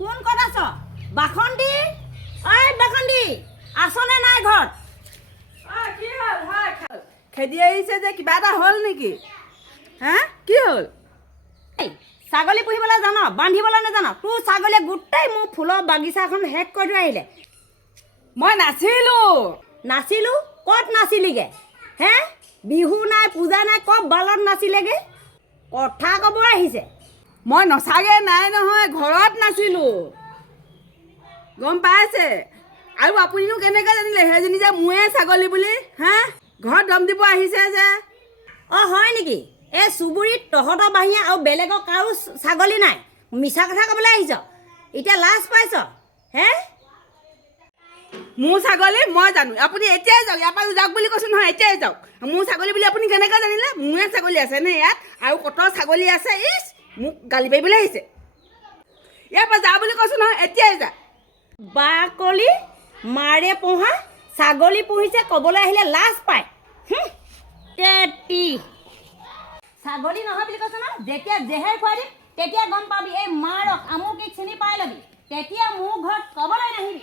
কোন ক'ত আছ? বাসন্তী, ঐ বাসন্তী, আছনে নাই ঘৰত? কি হ'ল? হয় খেদি আহিছে যে কিবা এটা হ'ল নেকি? হা কি হ'ল? এই ছাগলী পুহিবলৈ জান, বান্ধিবলৈ নাজান? তোৰ ছাগলীয়ে গোটেই মোৰ ফুলৰ বাগিচাখন শেষ কৰি থৈ আহিলে। মই নাছিলো। নাছিলো? ক'ত নাছিলিগে? হে বিহু নাই, পূজা নাই, ক'ত বালত নাছিলেগে? কথা ক'ব আহিছে। মই নচাগে নাই নহয়, ঘৰত নাছিলো। গম পাইছে? আৰু আপুনিনো কেনেকৈ জানিলে সেইজনী যে মোৰে ছাগলী বুলি? হা ঘৰত দম দিব আহিছে যে। অঁ হয় নেকি? এই চুবুৰীত তহঁতৰ বাহিৰে আৰু বেলেগৰ কাৰো ছাগলী নাই, মিছা কথা ক'বলৈ আহিছ? এতিয়া লাজ পাইছ হে? মোৰ ছাগলী মই জানো। আপুনি এতিয়াই যাওক, ইয়াৰ পৰা যাওক বুলি কৈছোঁ নহয়, এতিয়াই যাওক। মোৰ ছাগলী বুলি আপুনি কেনেকৈ জানিলে? মোৰে ছাগলী আছে নে ইয়াত? আৰু কত ছাগলী আছে? ইচ মোক গালি পাৰিবলৈ আহিছে। ইয়াৰ পৰা যা বুলি কৈছোঁ নহয়, এতিয়াই যা। বাকলি মাৰে পোহা ছাগলী পুহিছে ক'বলৈ আহিলে লাজ পায়। তেতি ছাগলী নহয় বুলি কৈছ নহয়, যেতিয়া জেহেৰ খুৱাই দিম তেতিয়া গম পাবি এই মাৰক আমুকিক চিনি পাই ল'বি, তেতিয়া মোৰ ঘৰত ক'বলৈ নাহিবি।